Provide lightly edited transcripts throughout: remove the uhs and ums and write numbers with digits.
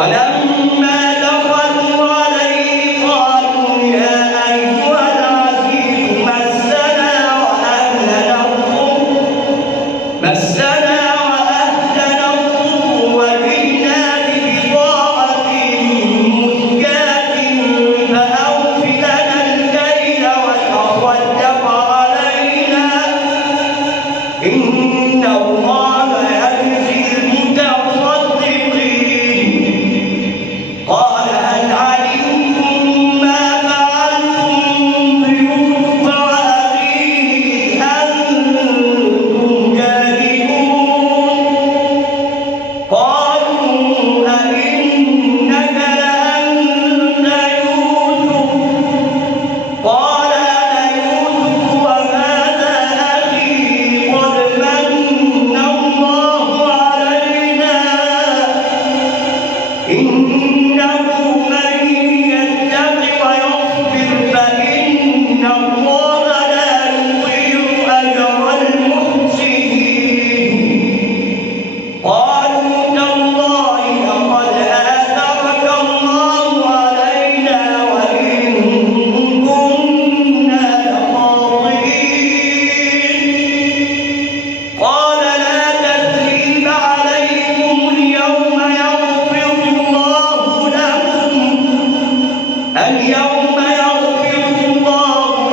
ولما دخلوا عليه قالوا يا أيها العزيز مسنا وأهلنا الضر وجئنا ببضاعة مزجاة فأوف لنا الكيل وتصدق علينا إن الله يجزي المتصدقين. قال هل علمتم ما فعلتم بيوسف وأخيه أنتم جاهلون. قالوا أئنك لأنت يوسف قال أنا يوسف وهذا أخي قد من الله علينا إنه من يتق ويصبر فإن الله لا يضيع أجر المحسنين. قالوا تالله لقد آثرك الله علينا وإن كنا لخاطئين. قال لا تثريب عليكم اليوم يغفر الله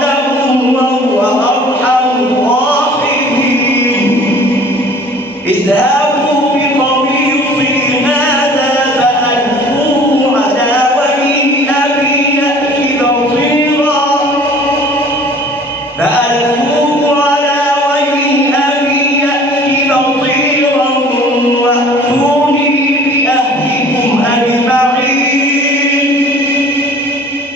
لكم وهو أرحم الراحمين. اذهبوا بقميصي هذا فألقوه على وجه أبي يأت بصيرا وأتوني بأهلكم أجمعين.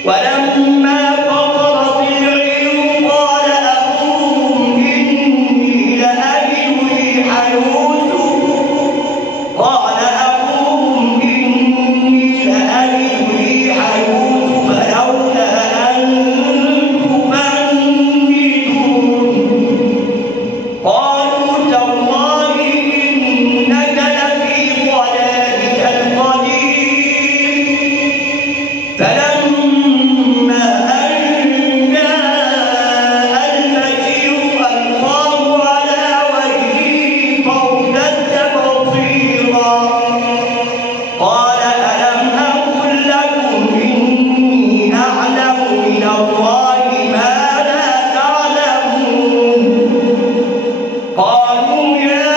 ولما فصلت العير قال أبوهم إني لأجد ريح يوسف لولا أن تفندون. قالوا تالله إنك لفي ضلالك القديم. فلما أن جاء البشير ألقاه على وجهه فارتد بصيرا قال ألم أقل لكم إني أعلم من الله ما لا تعلمون. قالوا يا